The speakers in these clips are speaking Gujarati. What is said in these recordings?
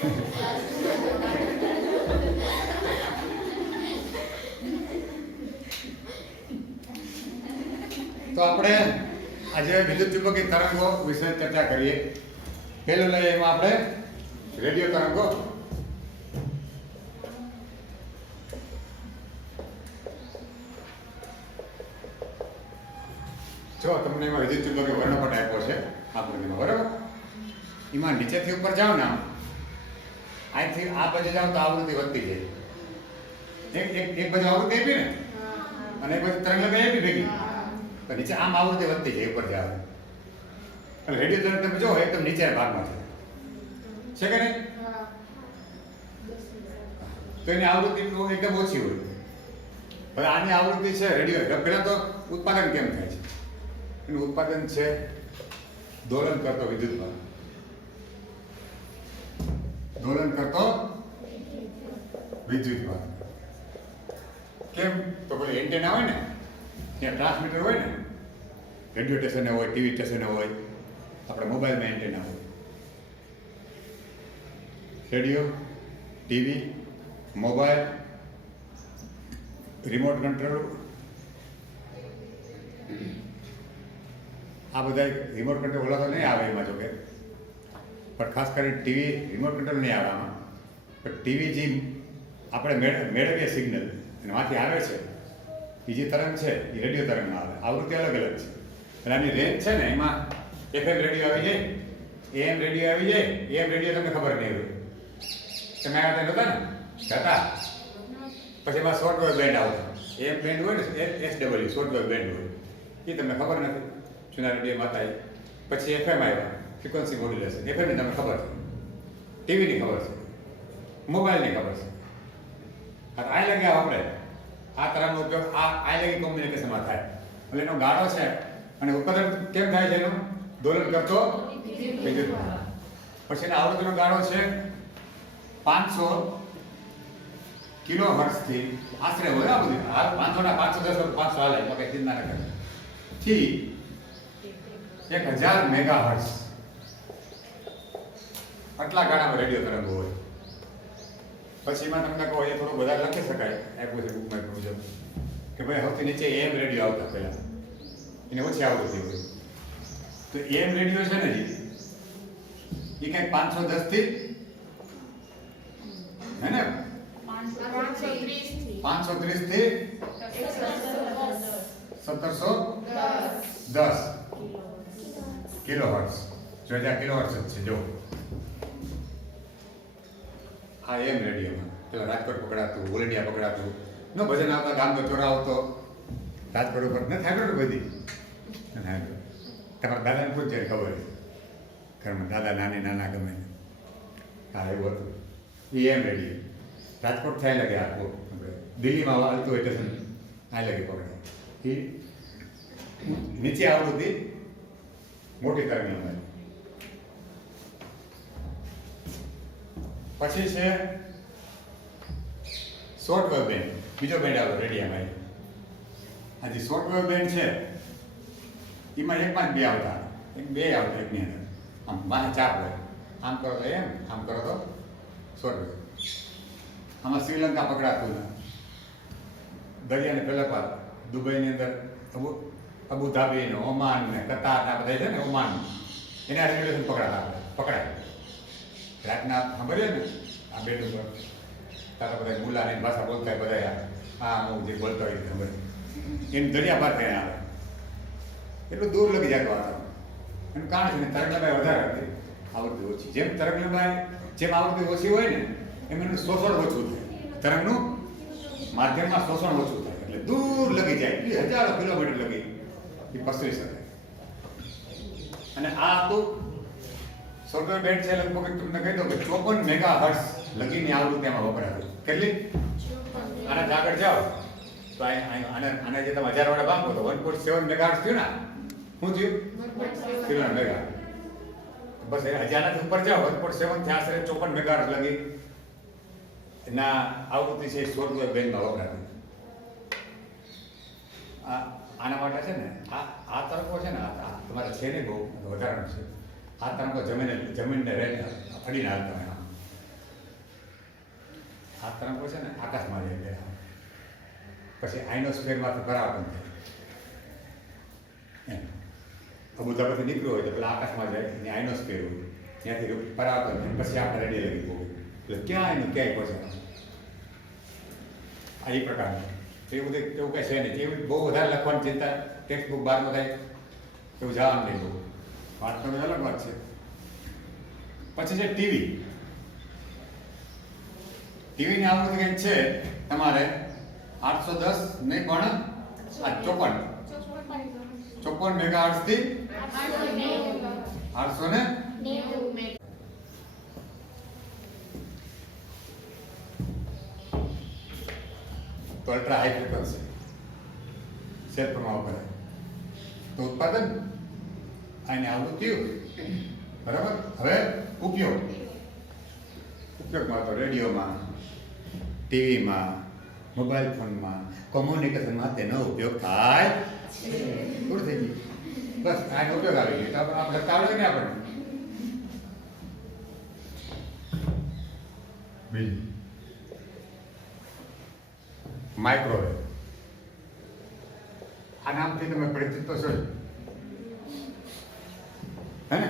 તો આપણે આજે વિદ્યુત ચુંબકીય તરંગો વિશે ચર્ચા કરીએ. પહેલું લઈએ એમાં આપણે રેડિયો તરંગો. જો તમને એમાં વિદ્યુત ચુંબકીય વર્ણપટ આપ્યો છે આકૃતિમાં, બરાબર? એમાં નીચેથી ઉપર જાઓ ને, અહીંથી આ બાજુ જાઓ તો આવૃત્તિ વધતી જાય. એક બાજુ આવૃત્તિ આપી ને અને એક બાજુ તરંગ લગાવી આપી ભેગી, તો નીચે આમ આવૃત્તિ વધતી જાય ઉપર જાવ. અને રેડિયો તરંગ તમે જો એકદમ નીચેના ભાગમાં છે કે નહીં? તો એની આવૃત્તિ એકદમ ઓછી હોય. હવે આની આવૃત્તિ છે રેડિયો. પહેલા તો ઉત્પાદન કેમ થાય છે? એનું ઉત્પાદન છે દોલન કરતો વિદ્યુતભાર. દોલન કરતો વિદ્યુતભાર કેમ? તો પેલી એન્ટેના હોય ને, ત્યાં ટ્રાન્સમીટર હોય ને, રેડિયો સ્ટેશને હોય, ટીવી સ્ટેશને હોય, આપણે મોબાઈલમાં એન્ટેના હોય. Radio, TV, mobile, remote control, આ બધા રિમોટ કંટ્રોલ ઓલા તો નહીં આવે એમાં, જો કે પણ ખાસ કરીને ટીવી રિમોટ કંટ્રોલ નહીં આવે આમાં. પણ ટીવી જે આપણે મેળવીએ સિગ્નલ અને માંથી આવે છે, એ જે તરંગ છે એ રેડિયો તરંગમાં આવે. આવૃત્તિ અલગ અલગ છે. એટલે આની રેન્જ છે ને, એમાં FM રેડિયો આવી જાય, AM રેડિયો આવી જાય. AM રેડિયો તમને ખબર નહીં હોય, તમે આવ્યા નહોતા ને, હતા. પછી એમાં શોર્ટ વેવ બેન્ડ આવતો. AM બેન્ડ હોય ને, SW શોર્ટ વેવ બેન્ડ હોય, એ તમને ખબર નથી. જૂના રેડિયોમાં હતા. પછી FM આવ્યા, ફ્રીક્વન્સી મોડ્યુલેશન. FM ની તમને ખબર છે, ટીવીની ખબર છે, મોબાઈલની ખબર છે. આ લાગે આપણે આ તરંગનો ઉપયોગ આ લાગી કોમ્યુનિકેશનમાં થાય. એટલે એનો ગાળો છે અને ઉત્પાદન કેમ થાય છે? એનું દોલન કરતો વિદ્યુતભાર. પછી એના આવૃત્તિનો ગાળો છે 500 કિલોહર્ટ્ઝથી આશરે હોય. આ બધું 500 ના 510 500 હાલે, એમાં કઈ ચિંતા ન કરે, થી 1000 મેગાહર્ટ્ઝ. આટલા ગાળામાં રેડિયો તરંગો હોય. પછી એમાં તમને કહો એ થોડું વધારે લખી શકાય. આપ્યું છે બુકમાં મુજબ કે ભાઈ સૌથી નીચે AM રેડિયો આવતા પહેલા, એને ઓછી આવૃત્તિ હોય. તો AM રેડિયો છે ને એ કંઈક 510 થી હે ને 530 થી 1710 કિલોહર્ટ્ઝ. જો કિલોહર્ટ્ઝ છે. જો આ AM રેડિયોમાં પેલા રાજકોટ પકડાતું, ઓલડિયા પકડાતું, નો ભજન આવતા, ગામ ચોરા આવતો રાજકોટ ઉપર ન થાય બધી. તમારા દાદાને પૂછે ખબર છે ઘરમાં, દાદા નાની નાના ગમે. હા, એવું હતું. AM રેડિયો રાજકોટ થાય લાગે. આ દિલ્હીમાં હાલતું હોય સ્ટેશન આ લાગે પકડે. એ નીચે આવૃત્તિ મોટી તરંગી. પછી છે શોર્ટ વેવ બેન્ડ. બીજો બેન્ડ આવ્યો રેડિયામાં. આ જે શોર્ટ વેવ બેન્ડ છે એમાં એકમાં જ બે આવતા. બે આવતા એકની અંદર. આમ બહાર ચાપ હોય, આમ કરો તો એમ, આમ કરો તો શોર્ટ વેવ. આમાં શ્રીલંકા પકડાતું ને, દરિયાને પેલા પાર દુબઈની અંદર અબુધાબી ને, ઓમાન ને, કતાર ને બધા છે ને, ઓમાન એના રેડિયેશન પકડાય. રાતના સાંભળીએ ને આ બેડ ઉપર તારા બધા મુલાની ભાષા બોલતા હોય બધા. હા, અમુક જે બોલતા હોય ખબર એની દરિયા પાર થઈને આવે. એટલું દૂર લગી જતો હતો. એનું કારણ છે ને તરંગ લંબાઈ વધારે હતી, આવૃત્તિ ઓછી. જેમ તરંગ લંબાઈ જેમ આવૃત્તિ ઓછી હોય ને એમ એનું શોષણ ઓછું થાય. તરંગનું માધ્યમમાં શોષણ ઓછું થાય એટલે દૂર લગી જાય, હજારો કિલોમીટર લગી એ પસરી શકે. અને આ હતું સોફ્ટવેર બેન્ડ છે. લગભગ તમને કહી દો કે 54 મેગાહર્ટ્ઝ લગીની આવૃત્તિ એમાં વપરાય. કેટલી? આના આગળ જાઓ તો આને જે તમે 1000 વાળા ભાગો તો 1.7 મેગાહર્ટ્ઝ થયું ને. શું થયું? 3 મેગા. બસ એ 1000 થી ઉપર જાઓ 1.7 થી આશરે 54 મેગાહર્ટ્ઝ લગી એના આવૃત્તિ છે સોફ્ટવેર બેન્ડમાં વપરાય. આના માટે છે ને આ તરંગો છે ને તમારે છે ને બહુ વધારાનું છે. આ તરંગો જમીનને અડીને હાલતા હોય. આ તરંગો છે ને આકાશમાં જાય ગયા, પછી આઇનોસ્ફિયરમાંથી પરાવર્તન થાય એમ. અબુધાબીથી નીકળ્યું હોય તો પેલા આકાશમાં જાય, ત્યાં આઇનોસ્ફિયર હોય, ત્યાંથી પરાવર્તન થાય, પછી આપણે રેડિયો લગી પહોંચે. એટલે ક્યાં એનું ક્યાંય પહોંચે આ એ પ્રકારનું. એવું કંઈ એવું કંઈ છે નહીં. એવું બહુ વધારે લખવાની ચિંતા, ટેક્સ્ટ બુક બહારમાં થાય એવું જવાનું નહીં. બહુ વાત તો અલગ વાત છે. પછી છે ટીવી. ટીવીની આવૃત્તિ કંઈક છે તમારે 810 નહીં પણ 54 મેગાહર્ટ્ઝ થી 890. તો અલ્ટ્રા હાઈ ફ્રીક્વન્સી સેલ પ્રમાણ વપરાય. તો ઉત્પાદન આની આવૃત્તિઓ બરાબર. હવે ઉપયોગમાં તો રેડિયોમાં, ટીવીમાં, મોબાઈલ ફોનમાં, કોમ્યુનિકેશનમાં તેનો ઉપયોગ થાય છે. પૂરું થઈ ગયું. બસ આનો ઉપયોગ આવી ગયો. તો આપણે આવડે ને આપણને. બીજું માઇક્રોવેવ. આ નામથી તમે પરિચિત તો છો હે ને?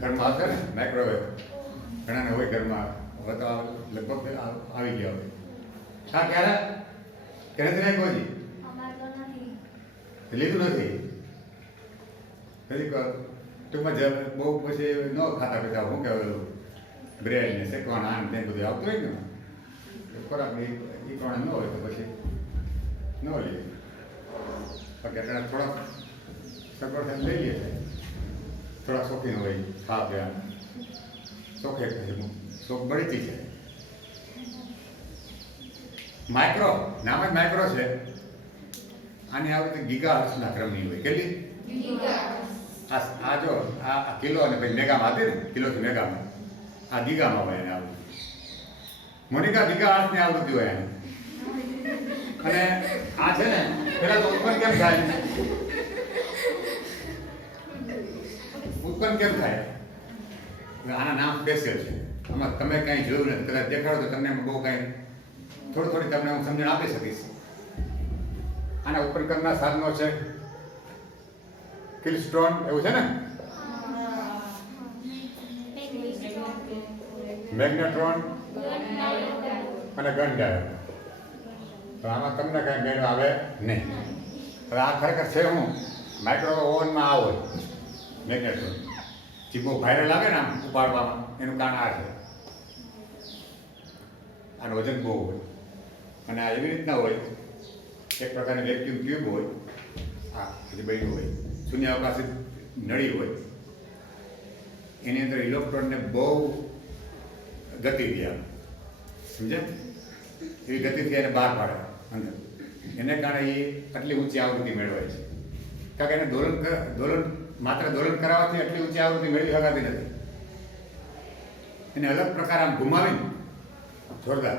ઘરમાં હશે ને માઇક્રોવેવ? ઘણાને હોય ઘરમાં. હવે તો લગભગ આવી ગયા હોય. હા, ક્યારે નથી રાખ્યું હજી? લીધું નથી કદી. ટૂંકમાં બહુ પછી ન ખાતા પીતા શું કહેવાય, બ્રેડ ને શેકવાના આને તેને બધું આવતું હોય ને ખોરાક એ પ્રમાણે ન હોય તો પછી ન લઈએ. બાકી અત્યારે થોડાક સગવડ લઈ લઈએ. થોડાક શોખીન હોય ખાવા પીવાનું, શોખે પછી શોખ બળીતી છે. માઇક્રો નામ જ માઇક્રો છે. આની આવૃત્તિ ગીગાહર્ટ્ઝના ક્રમની હોય. કેટલી? આ જો આ કિલો અને પછી મેગામાં હતી ને, કિલોથી મેગામાં. આ ગીગામાં હોય એને આવૃત્તિ. મોનિકા ગીગાહર્ટ્ઝની આવૃત્તિ હોય એની. અને આ છે ને પેલા તો ઉત્પન્ન કેમ થાય? ઉત્પન્ન કેમ થાય? આના નામ સ્પેશિયલ છે. આમાં તમે કાંઈ જોયું નથી. કદાચ દેખાડો તો તમને બહુ કાંઈ થોડી તમને હું સમજણ આપી શકીશ. આના ઉત્પન્ન કરનાર સાધનો છે કિલસ્ટ્રોન, એવું છે ને, મેગ્નેટ્રોન અને ગન ડાયોડ. તો આમાં તમને કાંઈ મેળો આવે નહીં. હવે આ ખરેખર છે હું માઇક્રોવેવ ઓવનમાં આ હોય મેગ્નેટ્રોન. જે બહુ વાયરલ આવે ને આમ ઉપાડવામાં, એનું કારણ આ છે. આનું વજન બહુ હોય. અને આ એવી રીતના હોય, એક પ્રકારની વેક્યુમ ટ્યુબ હોય, આ હજી બન્યું હોય, શૂન્યાવકાશી નળી હોય, એની અંદર ઇલેક્ટ્રોનને બહુ ગતિ દે, સમજ્યા? એવી ગતિથી એને બહાર પાડે અંદર. એને કારણે એ આટલી ઊંચી આવૃત્તિ મેળવાય છે. કારણ કે એને દોલન માત્ર દોલન કરાવવાથી આટલી ઊંચી આવૃત્તિ મેળવી શકાતી નથી. એને અલગ પ્રકાર આમ ઘુમાવીને જોરદાર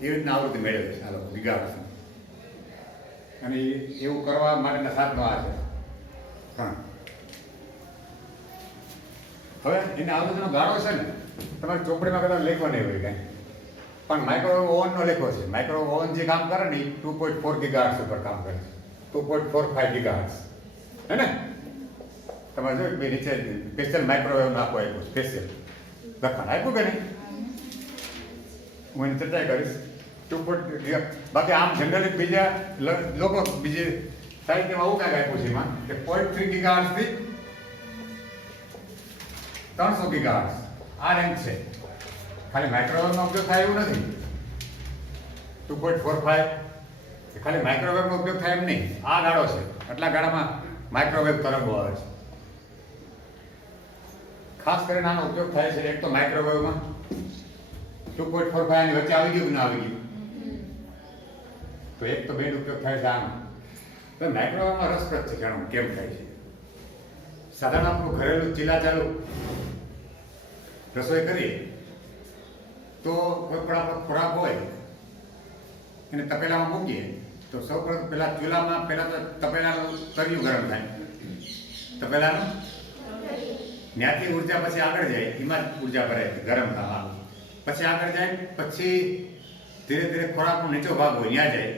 એવી રીતના આવૃત્તિ મેળવે છે આ લોકો ગીગાહર્ટ્ઝ. અને એવું કરવા માટેના સાધનો આ છે. હા, હવે એને આવૃત્તિનો ગાળો છે ને તમારે ચોપડીમાં કદાચ લેખો નહીં હોય કાંઈ, પણ માઇક્રોવેવ ઓવનનો લેખો છે. માઇક્રોવેવ ઓવન જે કામ કરે ને એ 2.4 ગીગાહર્ટ્ઝ ઉપર કામ કરે છે. 2.45 ગીગાહર્ટ્ઝ હે ને? તમારે જો નીચે સ્પેશિયલ માઇક્રોવેવ નાખો આપ્યું, સ્પેશિયલ લખાણ આપ્યું કે નહીં? હું એની ચર્ચા કરીશ. 2. બાકી આમ જનરલી બીજા લોકો બીજી સાહિત્યમાં આવું કાંઈક આપ્યું છે એમાં કે 0.3 ગીગાહર્ટ્ઝથી 300 ગીગાહર્ટ્ઝ આ રેન્જ છે. ખાલી માઇક્રોવેવનો ઉપયોગ થાય એવું નથી. 2.45 ખાલી માઇક્રોવેવનો ઉપયોગ થાય એમ નહીં. આ ગાળો છે, આટલા ગાળામાં માઇક્રોવેવ તરંગો આવે છે. ખાસ કરીને આનો ઉપયોગ થાય છે એક તો માઇક્રોવેવમાં 2.45 ની વચ્ચે આવી ગયું કે ના આવી ગયું, તો એક તો બેન્ડ ઉપયોગ થાય છે આનો. તો માઇક્રોવેવમાં રસપ્રદ છે જાણવું કેમ થાય છે. સાધારણ આપણું ઘરેલું ચીલા ચાલુ રસોઈ કરીએ તો કોઈ પણ આપણો ખોરાક હોય એને તપેલામાં મૂકીએ તો સૌ પ્રથમ પહેલાં ચૂલામાં પહેલાં તો તપેલાનું તરિયું ગરમ થાય. તપેલાનું ત્યાંથી ઉર્જા પછી આગળ જાય, એમાં જ ઉર્જા ભરાય ગરમ થવા. પછી આગળ જાય, પછી ધીરે ધીરે ખોરાકનો નીચો ભાગ હોય ત્યાં જાય,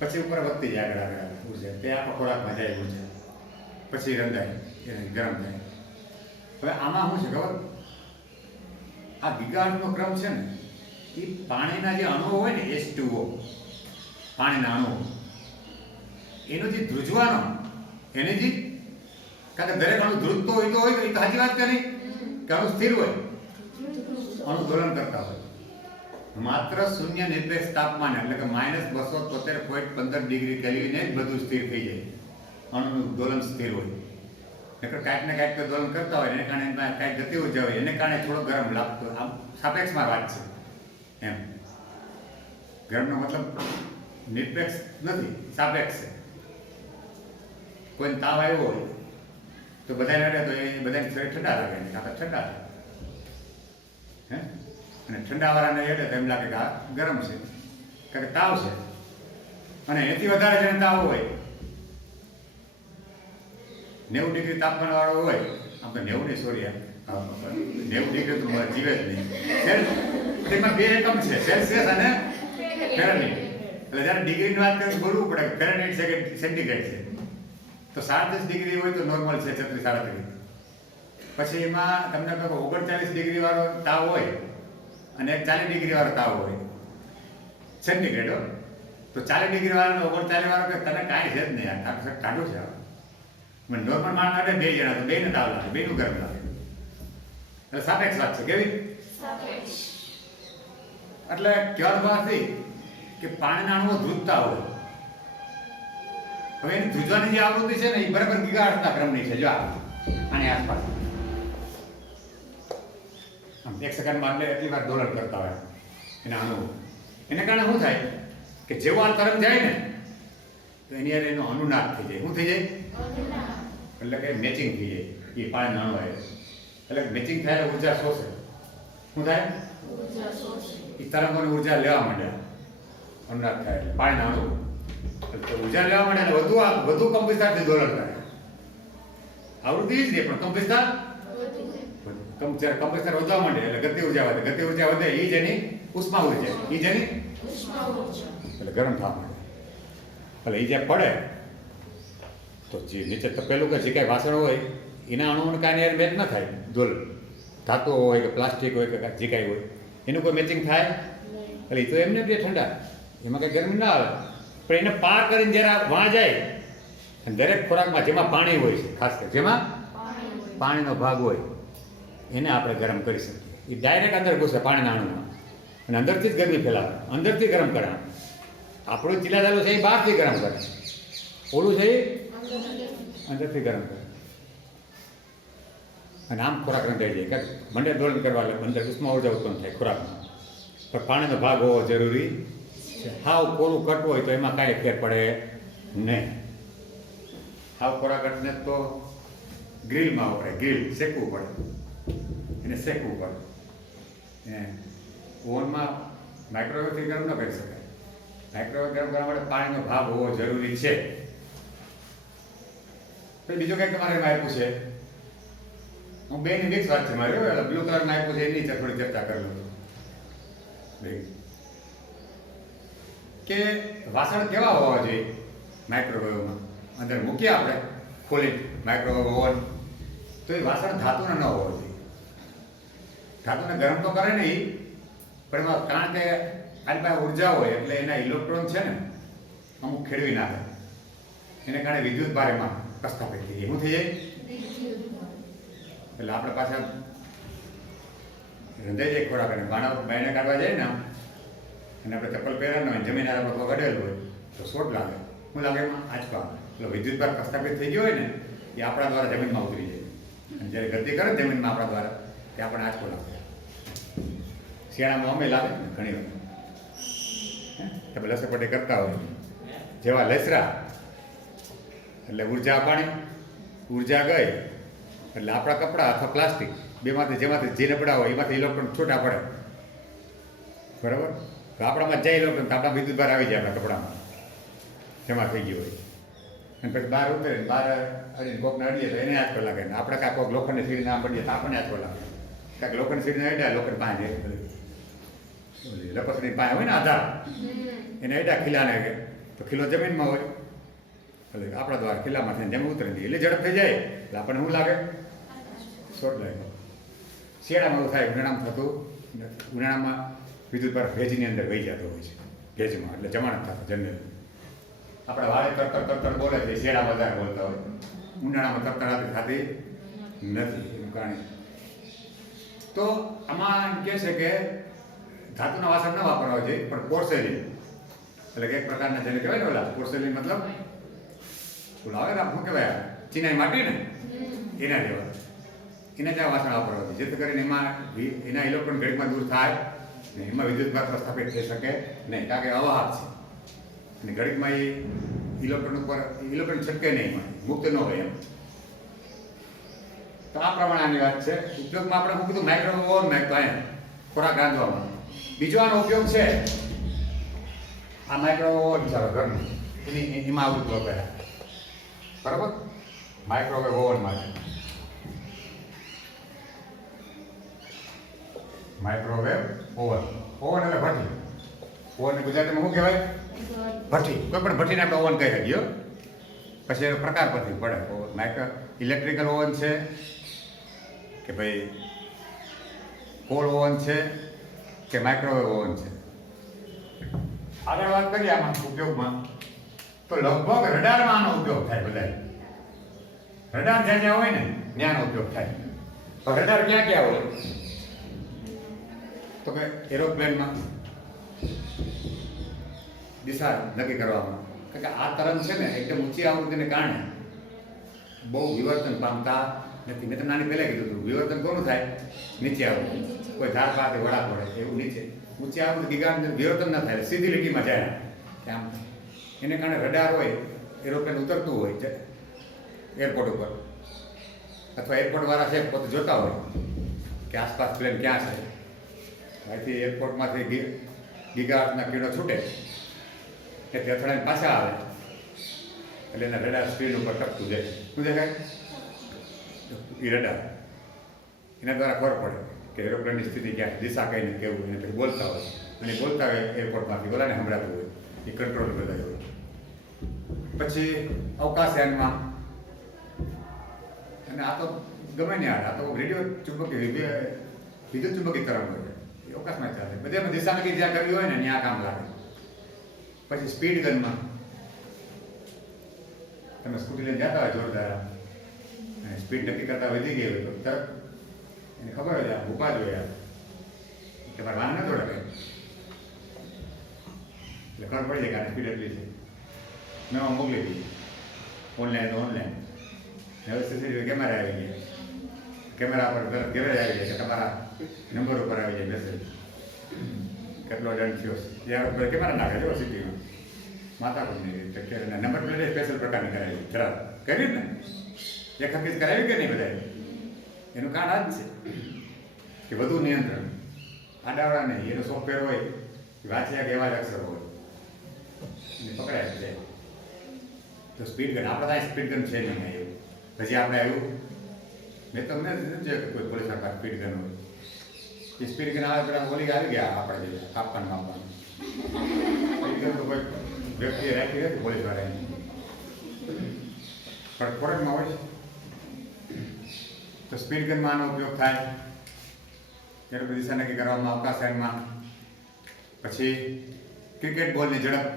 પછી ઉપર વધતી જાય આગળ આગળ ઉર્જા, તે આખો ખોરાકમાં જાય ઉર્જા, પછી રંધાય, એને ગરમ થાય. હવે આમાં શું છે ખબર, આ ગીગાહર્ટ્ઝનો ક્રમ છે ને એ પાણીના જે અણુઓ હોય ને H2O, પાણીના અણુઓ, એનો જે ધ્રુજવાનો એને જે, કારણ કે દરેક અણુ ધ્રુજતો હોય તો એ તો સાચી વાત કે નહીં, કે અણુ સ્થિર હોય, અણુ દોલન કરતા હોય. માત્ર શૂન્ય નિરપેક્ષ તાપમાન એટલે કે -273.15 ડિગ્રી કેલ્વિને જ બધું સ્થિર થઈ જાય, અણુનું દોલન સ્થિર હોય. નકર કાંઈક ને કાંઈક દોલન કરતા હોય એને કારણે કાંઈક ગતિ ઉર્જા હોય એને કારણે થોડો ગરમ લાગતો, આમ સાપેક્ષમાં વાત છે એમ. ગરમનો મતલબ નિરપેક્ષ નથી, સાપેક્ષ છે. કોઈને તાવ આવ્યો હોય તો બધાને અડે તો એ બધાને શરીર ઠંડા લાગે, એને કાં ઠંડા લાગે હે, અને ઠંડાવાળાને અડે તો એમ લાગે કે આ ગરમ છે, કારણ કે તાવ છે. અને એથી વધારે જેને તાવ હોય 90 ડિગ્રી તાપમાન વાળો હોય, આમ તો 90 નહીં, સોરી, 90 ડિગ્રી તો જીવે જ નહીં. તેમાં બે એકમ છે, સેલ્સિયસ અને ફેરનહીટ. એટલે જ્યારે ડિગ્રીની વાત કરીએ તો બોલવું પડે કે ફેરનહીટ છે કે સેન્ટીગ્રેડ છે. તો 37 ડિગ્રી હોય તો નોર્મલ છે, 36-37. પછી એમાં તમને કહો 39 ડિગ્રી વાળો તાવ હોય અને 40 ડિગ્રી વાળો તાવ હોય સેન્ટીગ્રેડ હોય, તો 40 ડિગ્રી વાળો 39 વાળો કે તને કાંઈ છે જ નહીં, આ કાઢું છે. મને નોર્મલ માણસ માટે બે જણા તો બેને તાવ લાગે, બેનું ગરમ લાગે. એટલે સાપેક્ષ વાત છે. કેવી સાપેક્ષ? એટલે કહેવાનો ભાવ છે કે પાણીના અણુઓ ધ્રુજતા હોય. હવે એની ધ્રુજવાની જે આવૃત્તિ છે ને એ બરાબર ગીગાહર્ટ્ઝના ક્રમની છે. જો આની આસપાસ આમ એક સેકન્ડમાં એટલે એટલી વાર દોલન કરતા હોય એના અણુઓ. એને કારણે શું થાય કે જેવો આ તરંગ જાય ને તો એની યાર એનો અનુનાદ થઈ જાય. શું થઈ જાય? એટલે કે મેચિંગ થઈ જાય એ પાણીના અણુ આવે. એટલે મેચિંગ થાય ઉર્જા શોષે. શું થાય? એ તરંગોની ઉર્જા લેવા માંડે, અનુનાદ થાય એટલે પાણીના અણુ ઉર્જા લેવા માંડે એટલે વધુ કંપનવિસ્તારથી દોલન કરે. આવૃત્તિ જ નહીં પણ કંપનવિસ્તાર, જ્યારે કંપનવિસ્તાર વધવા માંડે એટલે ગતિ ઉર્જા વધે, ગતિ ઉર્જા વધે એ જ એની ઉષ્મા ઉર્જા, એ જ એની એટલે ગરમ થવા માંડે. એટલે એ જ્યાં પડે તો જે નીચે તપેલું કે જે કાંઈ વાસણ હોય એના અણુઓને કાંઈ યાર મેચ ન થાય. દોલ ધાતુ હોય કે પ્લાસ્ટિક હોય કે જે કાંઈ હોય એનું કોઈ મેચિંગ થાય એટલે એ તો એમને બે ઠંડા, એમાં કંઈ ગરમી ના આવે. પણ એને પાર કરીને જ્યારે વાં જાય અને દરેક ખોરાકમાં જેમાં પાણી હોય છે, ખાસ કરીને જેમાં પાણીનો ભાગ હોય એને આપણે ગરમ કરી શકીએ. એ ડાયરેક્ટ અંદર ઘૂસે પાણીના અણુમાં અને અંદરથી જ ગરમી ફેલાવે, અંદરથી ગરમ કરે. આપણું ચીલાદાલું છે એ બહારથી ગરમ કરે, ઓલું છે એ અંદરથી ગરમ કરે. અને આમ ખોરાક રંધાઈ જાય. કારણ મંડે દોલન કરવા એટલે અંદર ઉષ્મા ઉર્જા ઉત્પન્ન થાય ખોરાકમાં. પણ પાણીનો ભાગ હોવો જરૂરી છે. હાવ કોરું કટવું હોય તો એમાં કાંઈ ફેર પડે નહીં. હાવ કોરા કટને તો ગ્રીલમાં વપરાય, ગ્રીલ શેકવું પડે, એને શેકવું પડે. ઓવનમાં માઇક્રોવેવથી ગરમ ન કરી શકાય. માઇક્રોવેવ ગરમ કરવા માટે પાણીનો ભાગ હોવો જરૂરી છે. પછી બીજું કંઈક તમારે એમાં આપ્યું છે, હું બેની મિક્સ વાત છે મારી, એટલે બ્લુ કલરમાં આપ્યું છે એની થોડી ચર્ચા કરી લઉં કે વાસણ કેવા હોવા જોઈએ માઇક્રોવેવમાં. અંદર મૂકીએ આપણે ખોલી માઇક્રોવેવ ઓવન તો એ વાસણ ધાતુના ન હોવા જોઈએ. ધાતુને ગરમ તો કરે નહીં પણ એમાં કારણ કે આની પાસે ઉર્જા હોય એટલે એના ઇલેક્ટ્રોન છે ને અમુક ખેડવી નાખે, એને કારણે વિદ્યુત ભાર એમાં પ્રસ્થાપિત થઈ જાય. શું થઈ જાય? એટલે આપણે પાછા રંધાઈ જાય ખોરાક અને બાયણે કાઢવા જાય ને અને આપણે ચપ્પલ પહેરવાનું હોય, જમીન આપણે પગ અડેલું હોય તો શોટ લાગે. શું લાગે? એમાં આંચકા. એટલે વિદ્યુત ભાર પ્રસ્થાપિત થઈ ગયો હોય ને એ આપણા દ્વારા જમીનમાં ઉતરી જાય. અને જ્યારે ગતિ કરે જમીનમાં આપણા દ્વારા તે આપણને આંચકો લાગે. શિયાળામાં અમે લાગે ને ઘણી વખત તમે લસરપટ્ટી કરતા હોય, જેવા લસરા એટલે ઉર્જા પાણી, ઉર્જા ગઈ એટલે આપણા કપડાં અથવા પ્લાસ્ટિક બેમાંથી જેમાંથી જે નબળા હોય એમાંથી ઇલેક્ટ્રોન છૂટા પડે, બરાબર? તો આપણામાં જાય ઇલેક્ટ્રોન તો આપણા વિદ્યુત ભાર આવી જાય આપણા કપડામાં જમા થઈ ગયું હોય. અને પછી બહાર ઉતરે બહાર અડીને કોકને અડીએ તો એને આંચકો લાગે ને આપણે કાંઈ કોઈક લોખંડની સીડી ના પડીએ તો આપણને આંચકો લાગે. કાંઈક લોખંડ સીડીને અડ્યા લોખંડ પાસે લપસણી પાસે હોય ને આધાર એને અડ્યા ખીલાને કે તો ખીલો જમીનમાં હોય એટલે આપણા દ્વારા ખીલામાં થઈને જેમ ઉતરી દઈએ એટલે ઝડપ થઈ જાય એટલે આપણને શું લાગે શોર્ટ લાગે. શિયાળામાં એવું થાય ઉનાળામાં થતું ઉનાળામાં વિદ્યુત પર ભેજની અંદર વહી જતો હોય છે ભેજમાં એટલે જમાનત થતો જનરલ આપણા વાળે તરતર બોલે છે શિયાળામાં વધારે બોલતા હોય ઉનાળામાં તરતર થતી નથી એનું કારણ. તો આમાં એમ કહે છે કે ધાતુના વાસણ ન વાપરવા જોઈએ પણ પોર્સેલિન એટલે કે એક પ્રકારના જેને કહેવાય ને ઓલા પોર્સેલિન મતલબ ઓલા આવે ને શું કહેવાય ચીનાઈ માટી ને એના જેવા એના જેવા વાસણ વાપરવા જોઈએ જેથી કરીને એમાં એના ઇલેક્ટ્રોન ઘડીકમાં દૂર થાય ને એમાં વિદ્યુત માત્ર સ્થાપિત થઈ શકે નહીં કારણ કે અવાહક છે અને ઘડીકમાં એ ઇલેક્ટ્રોન ઉપર ઇલેક્ટ્રોન છટકે નહીં એમાં મુક્ત ન હોય એમ. તો આ પ્રમાણે આની વાત છે. ઉપયોગમાં આપણે શું કીધું માઇક્રોવેવ ઓવન નાખતો અહીંયા ખોરાક રાંધવામાં. બીજો આનો ઉપયોગ છે આ માઇક્રોવેવ ઓવન ચાલો ઘરનું એમાં આવતું વપરાય બરાબર માઇક્રોવેવ ઓવન માટે. માઇક્રોવેવ ઓવન ઓવન એટલે ભઠ્ઠી. ઓવન ગુજરાતીમાં શું કહેવાય ભઠ્ઠી. કોઈ પણ ભઠ્ઠીને આપણે ઓવન કહી શકીએ. પછી એનો પ્રકાર પરથી પડે ઇલેક્ટ્રિકલ ઓવન છે કે ભાઈ કોલ ઓવન છે કે માઇક્રોવેવ ઓવન છે. આગળ વાત કરીએ આમાં ઉપયોગમાં તો લગભગ રડારમાં આનો ઉપયોગ થાય બધા. રડાર જ્યાં જ્યાં હોય ને ત્યાંનો ઉપયોગ થાય. તો રડાર ક્યાં ક્યાં હોય તો કે એરોપ્લેનમાં દિશા નક્કી કરવામાં કારણ કે આ તરંગ છે ને એકદમ ઊંચી આવૃત્તિને કારણે બહુ વિવર્તન પામતા નથી. મેં તો નાની પહેલાં કીધું હતું વિવર્તન કોનું થાય નીચે આવૃત્તિ કોઈ ધાર પાસે વડા પડે એવું નીચે ઊંચી આવૃત્તિ ગીગાનું વિવર્તન ન થાય સીધી લીટીમાં જાય કે આમ એને કારણે રડાર હોય એરોપ્લેન ઉતરતું હોય એરપોર્ટ ઉપર અથવા એરપોર્ટવાળા છે પોતે જોતા હોય કે આસપાસ પ્લેન ક્યાં છે. અહીંથી એરપોર્ટમાંથી ગીગાર્થના કિરણો છૂટે એટલે અથડાઈને પાછા આવે એટલે એના રડાર સ્ક્રીન ઉપર ટકતું જાય. શું દેખાય એ રડાર એના દ્વારા ખબર પડે કે એરોપ્લેનની સ્થિતિ ક્યાં દિશા કઈને કેવું એને પછી બોલતા હોય અને બોલતા હોય એરપોર્ટમાંથી બોલાને સંભળાતું હોય એ કંટ્રોલ બધા હોય. પછી અવકાશયાનમાં અને આ તો ગમે ને આ તો રેડિયો ચુંબકી વિદ્યુત ચુંબકી તરંગ હોય એ અવકાશમાં ચાલે બધામાં દિશા નક્કી જ્યાં કરવી હોય ને ત્યાં કામ લાગે. પછી સ્પીડ ગનમાં તમે સ્કૂટી લઈને જતા હોય જોરદાર અને સ્પીડ નક્કી કરતા વધી ગઈ હોય તો તરત એને ખબર હોય ઊભા જ હોય તમારે વાહન ન દોડે કંઈ એટલે ખબર પડી જાય કે આની સ્પીડ એટલી છે. મેં મોકલી દીધી ઓનલાઈન હવે સીસીટીવી કેમેરા આવી ગયા કેમેરા પર ઘરે આવી જાય કે તમારા નંબર ઉપર આવી જાય મેસેજ કેટલો દંડ થયો ત્યાં ઉપર કેમેરા નાખે જો સિટીમાં માતા પણ નંબર પ્લેટ સ્પેશિયલ પ્રકારની કરાવી ખરાબ કરી ને એક હકીકત કરાવી કે નહીં બધાએ એનું કારણ આ જ છે કે વધુ નિયંત્રણ આડાવડા નહીં એનો સોફ્ટવેર હોય વાંચ્યા કે એવા જ અક્ષર હોય એને પકડાય જાય. તો સ્પીડ ગન આપણે ત્યાં સ્પીડ ગન છે નહીં એવું પછી આપણે આવ્યું મેં તમને જોયું કે કોઈ પોલીસ પાસે સ્પીડ ગન હોય એ સ્પીડ ગન આવે પેલા ઓલી આવી ગયા આપણે જે કાપવાનું માપવાનું સ્પીડ ગન તો કોઈ વ્યક્તિએ રાખી હતી પોલીસ વાળાએ પણ ફોરેનમાં હોય તો સ્પીડ ગનમાં આનો ઉપયોગ થાય ત્યારે દિશા નક્કી કરવામાં અવકાશયાનમાં. પછી ક્રિકેટ બોલની ઝડપ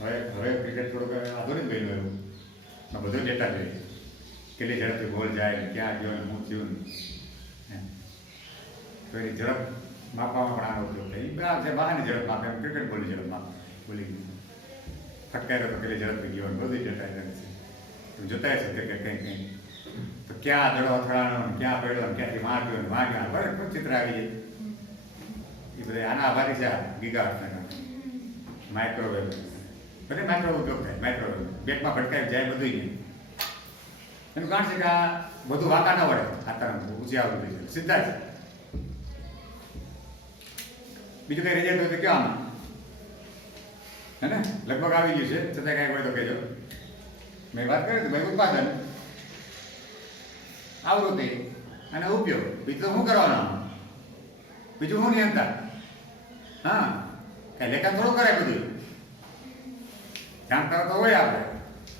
હવે ક્રિકેટ થોડુંક આધુનિક બન્યું એવું બધો ડેટા જોઈએ કેટલી ઝડપથી બોલ જાય ક્યાં ગયો હું થયું તો એની ઝડપ માપવામાં પણ આનો ઉપયોગ થાય. જે બહારની ઝડપ માપે એમ ક્રિકેટ બોલની ઝડપ માપે બોલી ગયું ફટકાર્યો તો કેટલી ઝડપથી ગયો બધું ડેટા છે જોતા છે ક્રિકેટ કંઈ તો ક્યાં દડો અથડાણો ક્યાં પડ્યો ક્યાંથી માર્યો બરાબર ચિત્ર આવી જાય એ બધા આના આભારી છે ગીગાર્થના માઇક્રોવેવ બધે માઇક્રોવેવ ઉપયોગ થાય. માઇક્રોવેવ બેટમાં ભટકાઈ જાય બધું નહીં એનું કારણ છે કે આ બધું વાંકા ન વળે આ તરફ ઊંચી આવૃત્તિ છે સીધા જ. બીજું કઈ રિઝલ્ટ હોય તો કયો આમાં હે ને લગભગ આવી ગયું છે છતાં કાંઈક હોય તો કહેજો. મેં વાત કરી હતી ભાઈ ઉત્પાદન આવૃત્તિ અને ઉપયોગ. બીજું શું કરવાનું? બીજું શું નિયંત્રણ? હા, કઈ લેખન થોડું કરાય બધું. કામ કરો તો હોય આપણે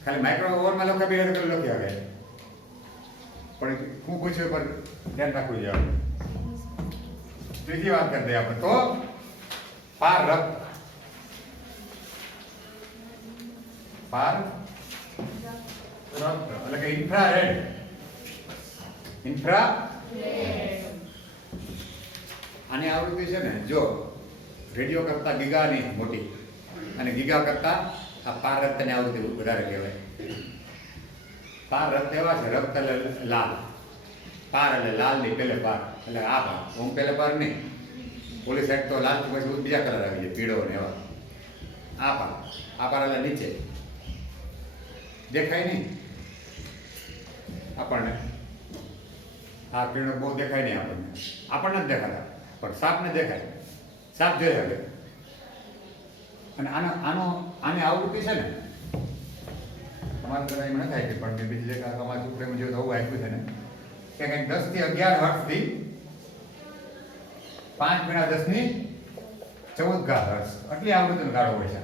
ખાલી માઇક્રો ઓવનમાં લખે બે લખી આવે પણ હું પૂછ્યું પર ધ્યાન રાખવું જોઈએ. ત્રીજી વાત કરી દઈએ આપણે તો પાર રક્ત. પાર રક્ત એટલે કે ઇન્ફ્રારેડ. આની આવૃત્તિ છે ને જો રેડિયો કરતા ગીગાની મોટી અને ગીગા કરતા આ પાર રક્તની આવૃત્તિ વધારે કહેવાય. પાર રક્ત એવા છે, રક્ત એટલે લાલ, પાર એટલે લાલ નહીં, પેલે પાર એટલે આ પાર, ઓમ પેલે પાર નહીં. પોલી સાઈડ તો લાલ પછી બીજા કલર આવી જાય, પીળો ને એવા. આ પાર એટલે નીચે દેખાય નહીં આપણને. આ કિરણો બહુ દેખાય નહીં આપણને જ દેખાતા, પણ સાપને દેખાય. સાપ જોઈએ હવે. અને આની આવૃત્તિ છે ને તમારે બધા એમ ન થાય કે પણ બીજી જગ્યાએ અમારા છોકરામાં જેવું આવું આપ્યું છે ને કે કંઈક 10 થી 11 હર્ટ્ઝથી 5 ગુણ્યા 10 ની 14 ઘાત હર્ટ્ઝ આટલી આવૃત્તિનો ગાળો હોય છે.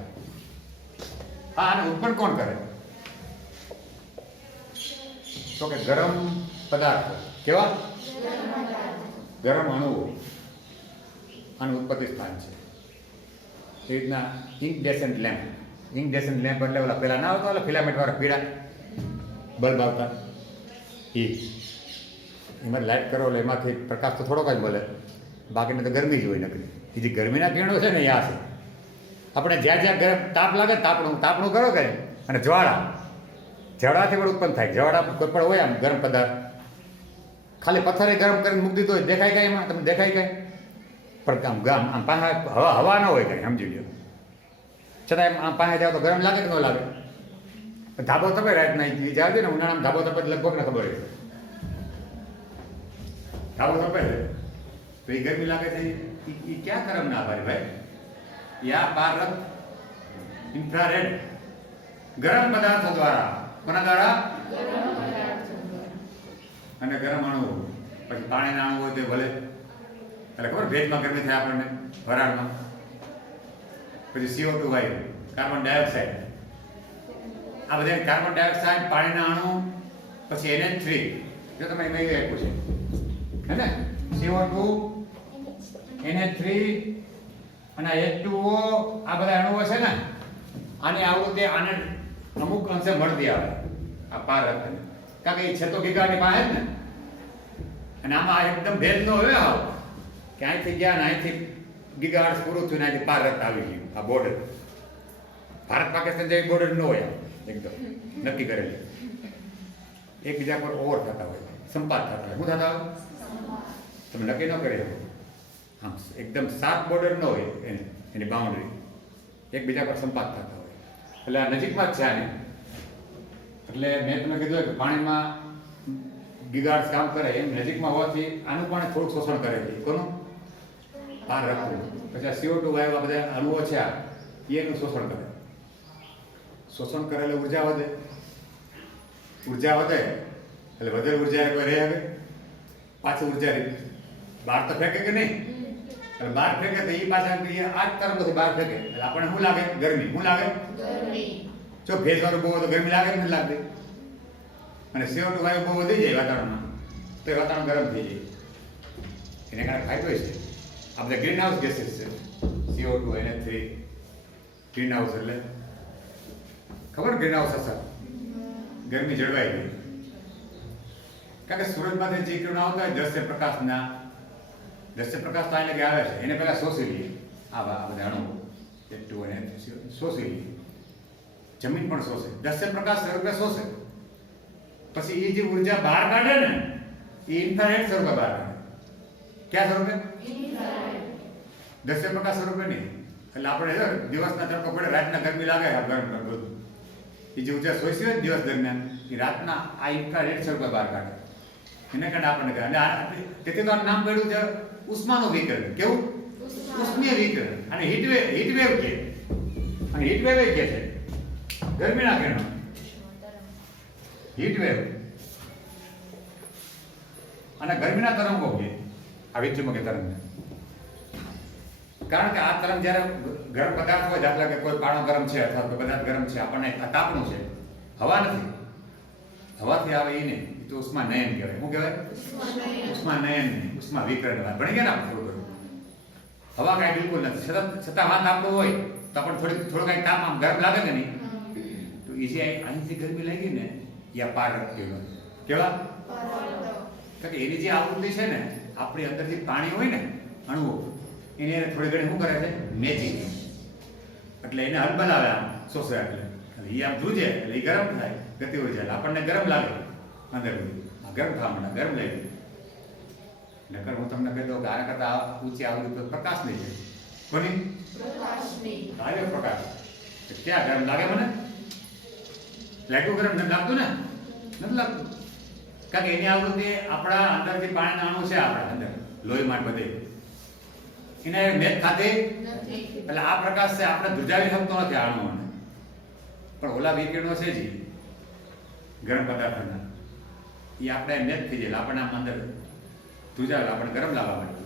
આને ઉત્પન્ન કોણ કરે? તો કે ગરમ પદાર્થો. કેવા? ગરમ અણુઓ. આનું ઉત્પત્તિ સ્થાન છે. એ રીતના ઇન્કડેસન્ટ લેમ્પ. ઇન્કડેસન્ટ લેમ્પ એટલે ઓલા પેલા ના આવતા ઓલા ફિલામેન્ટ વાળા પીળા બલ્બ આવતા એમાં લાઇટ કરો એટલે એમાંથી પ્રકાશ તો થોડોક જ મળે, બાકીને તો ગરમી જ હોય નકરી. એ જે ગરમીના કિરણો છે ને એ આ છે. આપણે જ્યાં જ્યાં ગરમ તાપ લાગે તાપણું કરો કે અને જ્વાળાથી પણ ઉત્પન્ન થાય. જ્વાળા કોઈ પણ હોય આમ ગરમ પદાર્થ ખાલી પથ્થરે ગરમ કરીને મૂકી દીધો હોય દેખાય કાંઈ એમાં? તમને દેખાય કાંઈ? પણ આમ પાસે હવા ન હોય કાંઈ, સમજી લો. છતાં આમ પાસે જાવ તો ગરમ લાગે કે ન લાગે? ધાબો તપે રાતના એ જાવ ને ઉનાળામાં ધાબો તપે લગભગ ને ખબર છે. ધાબો તપે છે તો એ ગરમી લાગે છે. એ ક્યાં ગરમ ના પાડે ભાઈ? યા પાર રક્ત ઇન્ફ્રારેડ ગરમ પદાર્થો દ્વારા. કોના દ્વારા? અને ગરમ અણુઓ. પછી પાણીના અણુ હોય તે ભલે એટલે ખબર ભેજમાં ગરમી થાય આપણને વરાળમાં. પછી CO2 વાયુ, કાર્બન ડાયોક્સાઇડ, આ બધા કાર્બન ડાયોક્સાઇડ, પાણીના અણુ, પછી NH3. જો તમે એમાં એવું આપ્યું છે હે ને CO2, NH3 અને H2O, આ બધા અણુઓ છે ને આની આવૃત્તિ આને અમુક અંશે મળતી આવે આ પાર રક્તને. કારણ કે એ છે તો ગીગાની પાસે જ ને. અને આમાં એકદમ ભેદ ન હોય આવો કે અહીંથી ગયા ને અહીંથી ગીગાહર્ટ્ઝ પૂરું થયું ને અહીંથી પાર રક્ત આવી ગયું. આ બોર્ડર ભારત પાકિસ્તાન જેવી બોર્ડર ન હોય એકદમ નક્કી કરેલી. એકબીજા પર ઓવર થતા હોય, સંપાત થતા હોય. શું થતા હોય? તમે નક્કી ન કરી શકો. હા, એકદમ શાર્પ બોર્ડર ન હોય એની બાઉન્ડ્રી, એકબીજા પર સંપાત થતા હોય. એટલે આ નજીકમાં જ છે આની. એટલે મેં તમને કીધું કે પાણીમાં ગીગાહર્ટ્ઝ કામ કરે એમ નજીકમાં હોવાથી આનું પણ થોડુંક શોષણ કરે છે. કોનું? પાર રક્તનું. પછી આ CO2 વાયુ આ બધા અણુઓ છે એનું શોષણ કરે. શોષણ કરે એટલે ઉર્જા વધે. ઉર્જા વધે એટલે વધેલ ઉર્જા કોઈ રહે હવે પાછી ઉર્જા બહાર તો ફેંકે કે નહીં? એટલે બહાર ફેંકે તો એ પાછા આ જ તરફથી બહાર ફેંકે એટલે આપણને શું લાગે? ગરમી. શું લાગે? જો ભેજવાળું બહુ તો ગરમી લાગે નથી લાગતી. અને CO2 વાયુ બહુ વધી જાય વાતાવરણમાં તો એ વાતાવરણ ગરમ થઈ જાય. એને કારણે ફાયદો છે. આ બધા ગ્રીન હાઉસ ગેસીસ છે. CO2, NH3 ગ્રીન હાઉસ એટલે ખબર? ગ્રીન હાઉસ અસર ગરમી જળવાઈ ગઈ. કારણ કે સૂરજમાંથી જે કિરણો આવતા હોય દ્રશ્ય પ્રકાશના, દ્રશ્ય પ્રકાશ તો અહીંયા કે આવે છે એને પહેલાં શોષી લઈએ. આ બધા અણુઓ H2 અને શોષી લઈએ. જમીન પણ શોષે, દ્રશ્ય પ્રકાશ સ્વરૂપે શોષે. પછી એ જે ઉર્જા બહાર કાઢે ને એ ઇન્ફ્રારેડ સ્વરૂપે બહાર કાઢે. ક્યાં સ્વરૂપે? દ્રશ્ય પ્રકાશ સ્વરૂપે નહીં. એટલે આપણે જો દિવસના તડકો પડે રાતના ગરમી લાગે ગરમ બધું એ જે ઉર્જા શોષી હોય દિવસ દરમિયાન એ રાતના આ ઇન્ફ્રારેડ સ્વરૂપે બહાર કાઢે. એને કારણે આપણને કહે. અને તેથી તો નામ પડ્યું છે ઉષ્માનું વિકિરણ. કેવું? ઉષ્મીય વિકિરણ. અને હીટવેવ કે અને હીટવેવ કે છે ગરમીના કિરણો. હીટવેવ અને ગરમીના તરંગો કહે આ વિદ્યુતચુંબકીય તરંગને. કારણ કે આ તરંગ જ્યારે ગરમ પદાર્થ હોય, દાખલા કે કોઈ પાણો ગરમ છે અથવા કોઈ પદાર્થ ગરમ છે, આપણને આ તાપનું છે, હવા નથી, હવાથી આવે એ નહીં, એ તો ઉષ્માનયન કહેવાય. શું કહેવાય? ઉષ્માનયન નહીં, ઉષ્મા વિકરણ. ભણી ગયા ને આપણે થોડું ઘણું. હવા કાંઈ બિલકુલ નથી, છતાં માં તાપનું હોય તો આપણને થોડું કાંઈ તાપ આમ ગરમ લાગે કે નહીં, તો એ જે અહીંથી ગરમી લાગી ને એ આ પારરક્ત કહેવાય. કેવા? કારણ કે એની જે આવૃત્તિ છે ને, આપણી અંદરથી પાણી હોય ને અણુઓ, એને થોડી ઘણી શું કરે છે? મેચિંગ. એટલે એને હલબલાવે આમ શોષે, એટલે એ આમ ધ્રુજે એટલે એ ગરમ થાય, ગતિ હોય જાય, આપણને ગરમ લાગે અંદર, ગરમ થવા માંડે, ગરમ લાગે. નકર હું તમને કહી દઉં કે આના કરતા ઊંચી આવૃત્તિ પ્રકાશની છે. કોની? પ્રકાશની. પ્રકાશ ક્યાં ગરમ લાગે? મને લાગ્યું ગરમ? નથી લાગતું ને? નથી લાગતું. કારણ કે એની આવૃત્તિ આપણા અંદરથી પાણીના અણુ છે, આપણા અંદર લોહીમાં બધે, એને મેચ ખાતી નથી. એટલે આ પ્રકાશ છે આપણે ધ્રુજાવી શકતો નથી આ અણુઓને, પણ ઓલા વિકિરણો છે જે ગરમ પદાર્થના, એ આપણે મેચ થઈ જાય, આપણને આમ અંદર ધ્રુજાવે, આપણને ગરમ લાવવા માટે.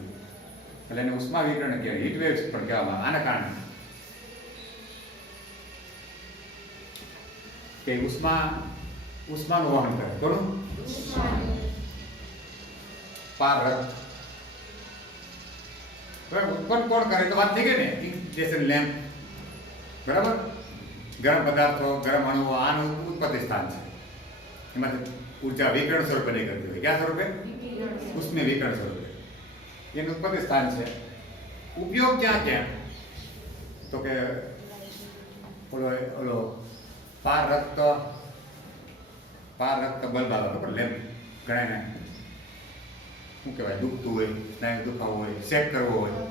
એટલે એને ઉષ્મા વિકિરણ કહેવાય, હીટ વેવ્સ પણ કહેવામાં. આના કારણે કે ઉષ્માનું વહન કરે. કોનું? પારરક્ત. ઉત્પન્ન કોણ કરે? તો વાત થઈ ગઈ ને, ઇન્ક્યુબેશન લેમ્પ. બરાબર? ગરમ પદાર્થો, ગરમ અણુઓ, આનું ઉત્પત્તિ સ્થાન છે. એમાંથી ઉર્જા વિકિરણ સ્વરૂપે નીકળતી હોય. ક્યાં સ્વરૂપે? ઉષ્મીય વિકિરણ સ્વરૂપે એનું ઉત્પત્તિ સ્થાન છે. ઉપયોગ ક્યાં ક્યાં? તો કે ઓલો પારરક્ત બલ્બ આવે, ખબર? લેમ્પ ગણાય, શું કહેવાય, દુખતું હોય, સ્નાયુ દુખાવો હોય, શેક કરવો હોય,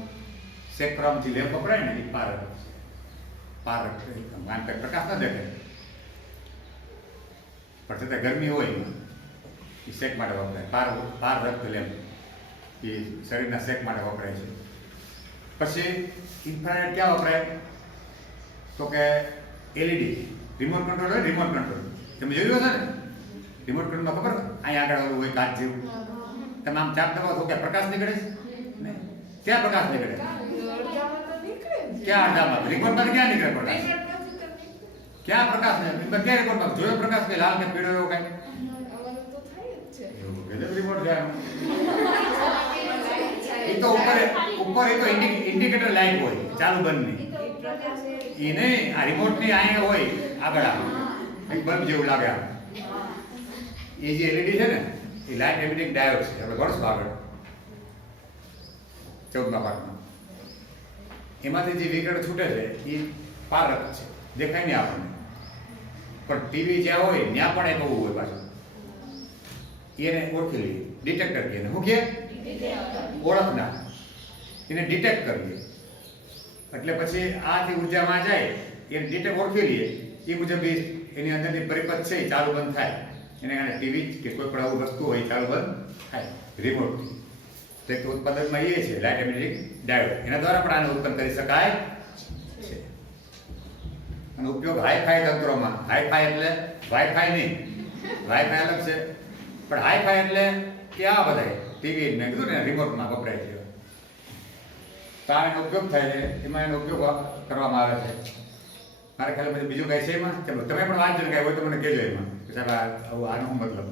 શેક કરવામાંથી લેમ્પ વપરાય ને, એ પારરક્ત પ્રકાશ ન દેખાય, પણ છતાં ગરમી હોય એ શેક માટે વપરાય. પારરક્ત લેમ્પ એ શરીરના શેક માટે વપરાય છે. પછી ઇન્ફ્રારેડ ક્યાં વપરાય? તો કે એલઈડી રિમોટ કંટ્રોલ હોય, રિમોટ કંટ્રોલ તમે જોયું હશે ને? રિમોટ કંટ્રોલમાં ખબર અહીંયા આગળ ઓલું હોય કાચ જેવું, તમે આમ ચાપ દબાવો તો ક્યાં પ્રકાશ નીકળે છે? નહીં. ક્યાં પ્રકાશ નીકળે? ક્યાં અડધામાં? રિમોટમાં ક્યાં નીકળે પ્રકાશ? ક્યાં પ્રકાશ નીકળે? ક્યાં રિમોટમાં જોયો પ્રકાશ? કે લાલ કે પીળો એવો કઈ? રિમોટ જાય એ તો ઉપર એ તો ઇન્ડિકેટર લાઈટ હોય ચાલુ બંધની. એ નહીં, આ રિમોટની અહીંયા હોય આગળ એક બલ્બ જેવું લાગે. એ જે એલઈડી છે ને, એ લાઇટ એમિટિંગ ડાયોડ છે. આપણે ભણશું આગળ 14મા પાઠમાં. એમાંથી જે વિકિરણ છૂટે છે એ પારરક્ત છે, દેખાય નહીં આપણને, પણ ટીવી જ્યાં હોય ત્યાં પણ એક એવું હોય પાછું. એને ઓળખી લઈએ, ડિટેક્ટર કહીએ. શું કહે? ઓળખના. એને ડિટેક્ટ કરીએ એટલે પછી આથી ઉર્જામાં જાય, એને ડિટેક્ટ ઓળખી લઈએ, એ મુજબ એની અંદરની પરિપથ છે એ ચાલુ બંધ થાય. એને કારણે ટીવી કે કોઈ પણ આવું વસ્તુ હોય ચાલુ બંધ થાય રિમોટથી. તો એક ઉત્પાદનમાં એ છે લાઇટ એમિટિંગ ડાયોડ, એના દ્વારા પણ આને ઉત્પન્ન કરી શકાય છે. અને ઉપયોગ હાઈફાઈ તંત્રોમાં, હાઈફાઈ એટલે વાઈફાઈ નહીં, વાઈફાઈ અલગ છે, પણ હાઈફાઈ એટલે ક્યાં બધાય ટીવી મેં કીધું ને રિમોટમાં વપરાય છે. તો એનો ઉપયોગ થાય છે, એમાં એનો ઉપયોગ કરવામાં આવે છે. મારે ખ્યાલ પછી બીજું કાંઈ છે એમાં? ચલો તમે પણ વાંચો કાંઈ હોય તો મને કહેજો એમાં કે સાહેબ આવું આનો શું મતલબ.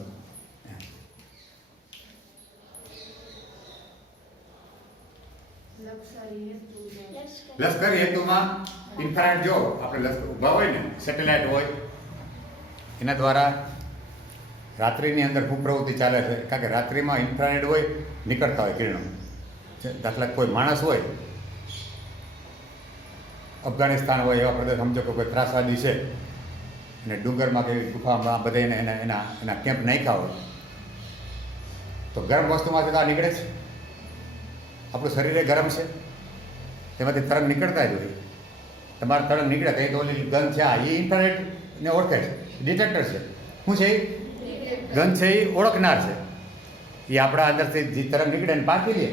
લશ્કરી હેતુમાં ઇન્ફ્રારેડ, જો આપણે ઊભા હોય ને, સેટેલાઇટ હોય, એના દ્વારા રાત્રિની અંદર ખૂબ પ્રવૃત્તિ ચાલે છે. કારણ કે રાત્રિમાં ઇન્ફ્રારેડ હોય, નીકળતા હોય કિરણો. દાખલા કોઈ માણસ હોય, અફઘાનિસ્તાન હોય એવા પ્રદેશ, સમજો કે કોઈ ત્રાસવાદી છે અને ડુંગરમાં કે ગુફામાં બધા એના કેમ્પ નાખ્યા હોય, તો ગરમ વસ્તુમાંથી તો આ નીકળે છે. આપણું શરીર એ ગરમ છે, તેમાંથી તરંગ નીકળતા જ હોય. તમારા તરંગ નીકળે કંઈ તો ઓલી ગન છે, આ એ ઇન્ફ્રારેડને ઓળખે છે, ડિટેક્ટર છે. શું છે? ગન છે એ ઓળખનાર છે. એ આપણા અંદરથી જે તરંગ નીકળે એને પાકી લે.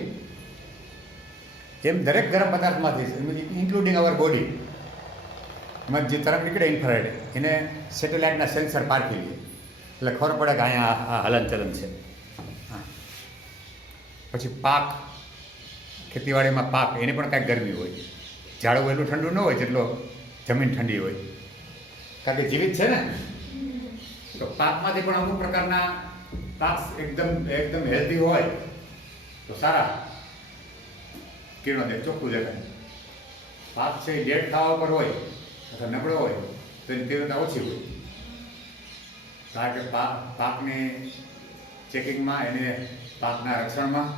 એમ દરેક ગરમ પદાર્થમાંથી, ઇન્ક્લુડિંગ અવર બોડી, એમાં જે તરંગ નીકળે ઇન્ફ્રારેડ, એને સેટેલાઇટના સેન્સર પારખી લે એટલે ખબર પડે કે અહીંયા આ હલનચલન છે. પછી પાક, ખેતીવાડીમાં પાક, એની પણ કાંઈક ગરમી હોય. ઝાડવું એટલું ઠંડુ ન હોય જેટલો જમીન ઠંડી હોય, કારણ કે જીવિત છે ને. તો પાકમાંથી પણ અમુક પ્રકારના પાક એકદમ હેલ્ધી હોય તો સારા કિરણો દે, ચોખ્ખું દેખાય. પાક છે એ ડેડ ખાવા પર હોય અથવા નબળો હોય તો એની તીવ્રતા ઓછી હોય, કારણ કે પાકની ચેકિંગમાં, એને પાકના રક્ષણમાં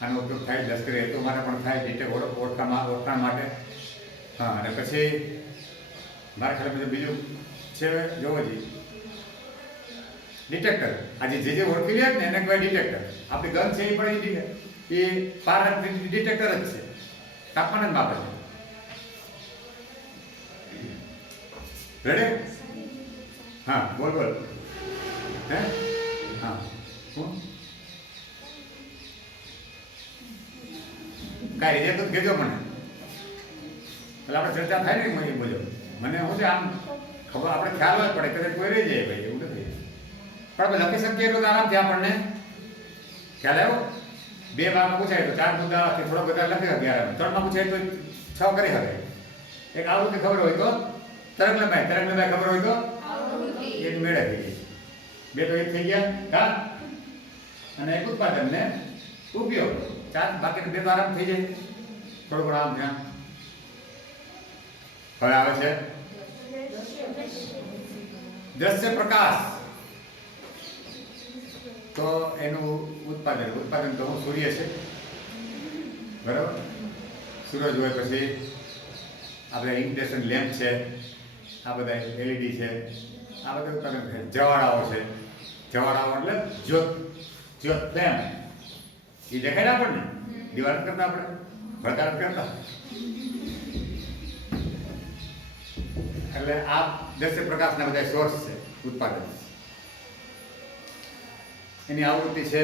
આનો ઉપયોગ થાય. લશ્કરી હેતુ માટે પણ થાય, ઓળખાણ માટે. હા, અને પછી મારા ખ્યાલ બીજું છે, જોવો જી, ડિટેક્ટર. આજે જે ઓળખી લે ને એને કહેવાય ડિટેક્ટર. આપણી ગન છે એ પણ એ પાર ડિટેક્ટર જ છે, તાપમાન જ માપે છે. રેડી? હા, બોલ. હે? હા, શું કાંઈ રીતે તો કહેજો મને, એટલે આપણે ચર્ચા થાય ને. એ બોલ્યો મને શું છે, આમ ખબર આપણે ખ્યાલ જ પડે, કદાચ કોઈ રહી જાય ભાઈ, એવું નથી. પણ આપણે લખી શકીએ એટલું આરામથી આપણને ખ્યાલ આવ્યો. 2 ભાગમાં પૂછાય તો 4 મુદ્દાથી થોડો બધા લખી શકીએ આરામ. 3 માં પૂછાય તો 6 કરી શકે. એક આવૃત્તિ ખબર હોય તો તરંગ લંબાઈ ખબર હોય તો એક મેળે થઈ ગઈ. 2 તો એક થઈ ગયા, હા, અને એક ઉત્પાદન ને ઉપયોગ. 4 બાકી 2 તો આરામ થઈ જાય. થોડું ઘણું આમ ધ્યાન. હવે આવે છે દ્રશ્ય પ્રકાશ. તો એનું ઉત્પાદન તો સૂર્ય છે, બરાબર. સૂરજ હોય, પછી આપણે ઇન્ડક્શન લેમ્પ છે, આ બધા એલઈડી છે, આ બધા ઉત્પાદન છે. જવાળાઓ છે, જવાળાઓ એટલે જ્યોત ફ્લેમ. એ દેખાય ને આપણને, દિવાળ કરતા આપણે ભડકાટ કરતા. એટલે આ દ્રશ્ય પ્રકાશના બધા સોર્સ છે, ઉત્પાદન. એની આવૃત્તિ છે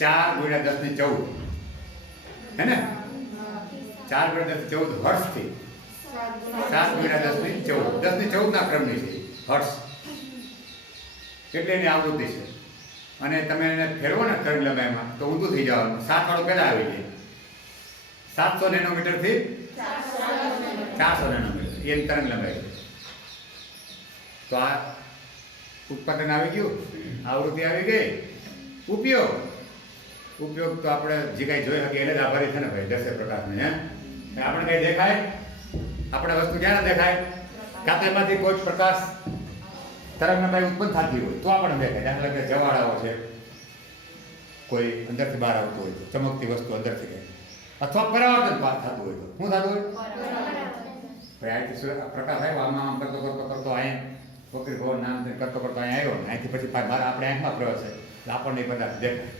4×10^14, હે ને? 4×10^14 હર્ટ્ઝથી 7×10^14, 10^14 ના ક્રમની છે હર્ટ્ઝ. એટલે એની આવૃત્તિ છે. અને તમે એને ફેરવો ને તરંગ લંબાઈમાં તો ઊંધું થઈ જવાનું. 7 વાળો પહેલા આવી જાય. 700 નેનોમીટરથી 400 નેનોમીટર એની તરંગ લંબાઈ. તો આ ઉત્પાદન આવી ગયું, આવૃત્તિ આવી ગઈ. ઉપયોગ તો આપણે જે કાંઈ જોઈ શકીએ એને જ આભારી છે ને ભાઈ, દ્રશ્ય પ્રકાશને. હે, આપણે કંઈ દેખાય? આપણે વસ્તુ ક્યારે દેખાય? કાં તો એમાંથી કોઈ પ્રકાશ તરંગ લંબાઈ ઉત્પન્ન થતી હોય તો આપણને દેખાય. દાખલા કે જવાળાઓ છે, કોઈ અંદરથી બહાર આવતું હોય તો, ચમકતી વસ્તુ અંદરથી ગઈ, અથવા પરાવર્તન થતું હોય તો શું થતું હોય? ભાઈ અહીંથી પ્રકાશ આવ્યો, આમ કરતો અહીંયા વકરી ભવન નામ કરતો અહીંયા આવ્યો ને અહીંથી પછી આપણે આંખમાં પ્રવેશે એટલે આપણને એ બધા દેખાય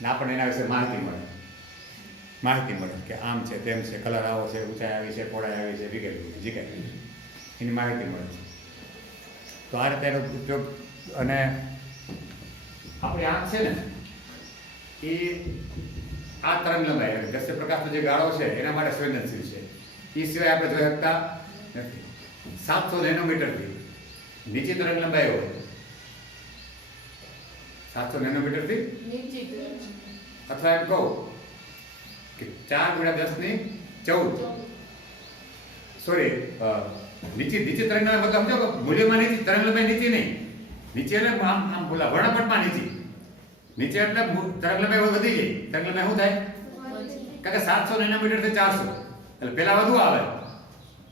ને આપણને એના વિશે માહિતી મળે કે આમ છે, તેમ છે, કલર આવો છે, ઊંચાઈ આવી છે, પહોળાઈ આવી છે, વગેરે જે કાંઈ એની માહિતી મળે છે. તો આ રીતે એનો ઉપયોગ. અને આપણી આંખ છે ને એ આ તરંગ લંબાઈ દ્રશ્ય પ્રકાશનો જે ગાળો છે એના માટે સંવેદનશીલ છે. એ સિવાય આપણે જોઈ શકતા નથી. 700 નેનોમીટરથી નીચે તરંગ લંબાઈ હોય, 700 નેનોમીટરથી અથવા એમ કહું કે 4×10^14, સોરી, નીચે તરંગ લંબાઈ મતલબ સમજો કે મૂલ્યમાં નીચે, તરંગ લંબાઈ નીચે નહીં, નીચે એટલે આમ બોલા વર્ણપટમાં નીચે એટલે તરંગ લંબાઈ વધી ગઈ. તરંગ લંબાઈ શું થાય? કારણ કે 700 નેનોમીટરથી 400 એટલે પેલા વધુ આવે.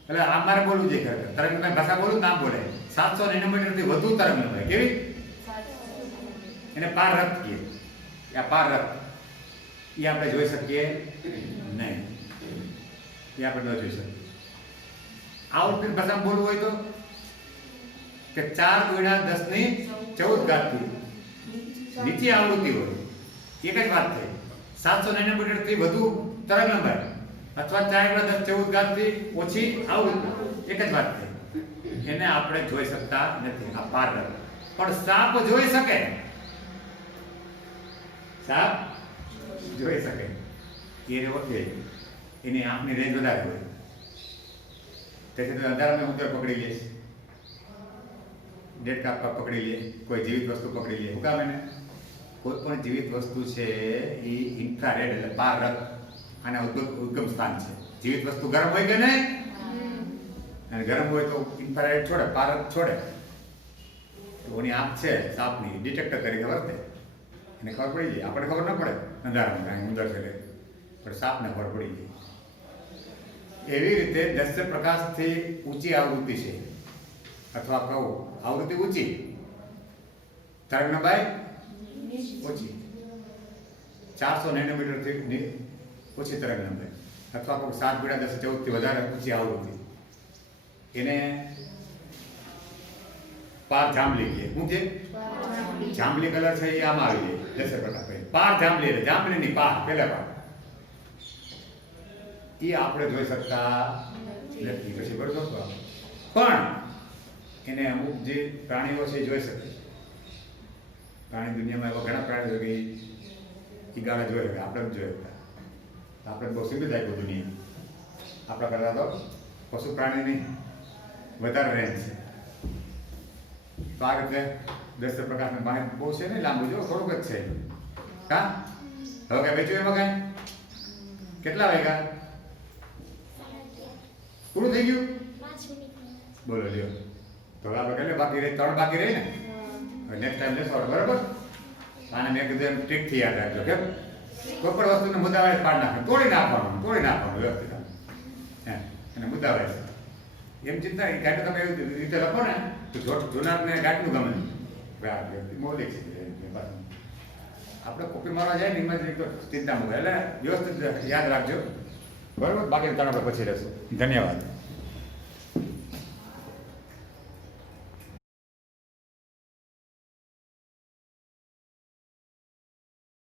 એટલે આમ મારે બોલવું જોઈએ ખરેખર. તરંગ લંબાઈ ભાષા બોલું નામ બોલે. 700 નેનોમીટરથી વધુ તરંગ લંબાઈ કેવી? એને પારરત કહીએ. આ પારરત એ આપણે જોઈ શકીએ નહીં. એ આપણે ન જોઈ શકીએ. આવૃત્તિ ભાષામાં બોલવું હોય તો કે 4×10^14 નીચે આવૃત્તિ હોય, એક જ વાત થઈ. 700 નેનોમીટરથી વધુ તરંગ લંબાઈ અથવા 4×10^14 ઓછી આવૃત્તિ, એક જ વાત થઈ. એને આપણે જોઈ શકતા નથી. આ પારરત. પણ સાપ જોઈ શકે. સાપ જોઈ શકે. એને ઓળખે. એની આંખની રેન્જ વધારે હોય. તેથી તો અંધારામાં ઉંદર પકડી લે, ડેડ કાપ પકડી લે, કોઈ જીવિત વસ્તુ પકડી લે. શું કામ એને? કોઈ પણ જીવિત વસ્તુ છે એ ઇન્ફ્રારેડ એટલે પારક આના ઉદ્ગમ સ્થાન છે. જીવિત વસ્તુ ગરમ હોય કે નહીં, અને ગરમ હોય તો ઇન્ફ્રારેડ છોડે, પારક છોડે. તો એની આંખ છે સાપની, ડિટેક્ટર તરીકે વર્તે, એને ખબર પડી જાય. આપણે ખબર ન પડે અંધારામાં કાંઈ ઉંદર છે પણ સાપને ખબર પડી જાય. એવી રીતે દ્રશ્ય પ્રકાશથી ઊંચી આવૃત્તિ છે, અથવા કહું આવૃત્તિ ઊંચી, તરંગલંબાઈ ઓછી, 400 નેનોમીટરથી ઓછી તરંગલંબાઈ, અથવા કોઈ 7 × 10 14 થી વધારે ઊંચી આવૃત્તિ, એને પાર જાંબલી કહે. શું છે? જાંબલી કલર છે એ આમાં આવી જાય દ્રશ્ય પ્રકાશ. પાર જાંબલી એટલે જાંબલીની પાર, પહેલા પાર એ આપણે જોઈ શકતા નથી. પછી બરોબર, પણ એને અમુક જે પ્રાણીઓ છે એ જોઈ શકે. પ્રાણી દુનિયામાં એવા ઘણા પ્રાણીઓ કે એ ગાળા જોઈ શકે, આપણે જ જોઈ શકતા. આપણે બહુ સીમિત આપ્યું દુનિયા. આપણા કરતાં તો પશુ પ્રાણીની વધારે રેન્જ છે. તો આ રીતે દ્રશ્ય પ્રકાશનું પાણી બહુ છે ને, લાંબુ જો થોડુંક જ છે. હા, હવે કાંઈ વેચ્યું એમાં કાંઈ? કેટલા વાગ્યા? પૂરું થઈ ગયું? બોલો લ્યો. તો હવે આપણે કેટલે બાકી રહી? 3 બાકી રહી ને. હવે નેક્સ્ટ ટાઈમ લેશો બરાબર. આને મેં કીધું એમ ટ્રીકથી યાદ રાખજો. કેમ? કોઈ પણ વસ્તુને મુદ્દાવાય પાડ નાખવાનું, તોડી નાખવાનું વ્યવસ્થિત. હે, અને મુદ્દાવાય એમ ચિંતા એ ગાંઠ તમે એવી રીતે લખો ને તો જૂનારને ગાંઠનું ગમે. મૌલિક છે. આપણે કોપી મારવા જાય ને એમાં જ ચિંતા મૂકે. એટલે વ્યવસ્થિત યાદ રાખજો બરાબર. બાકી 3 આપણે પછી રહેશું. ધન્યવાદ.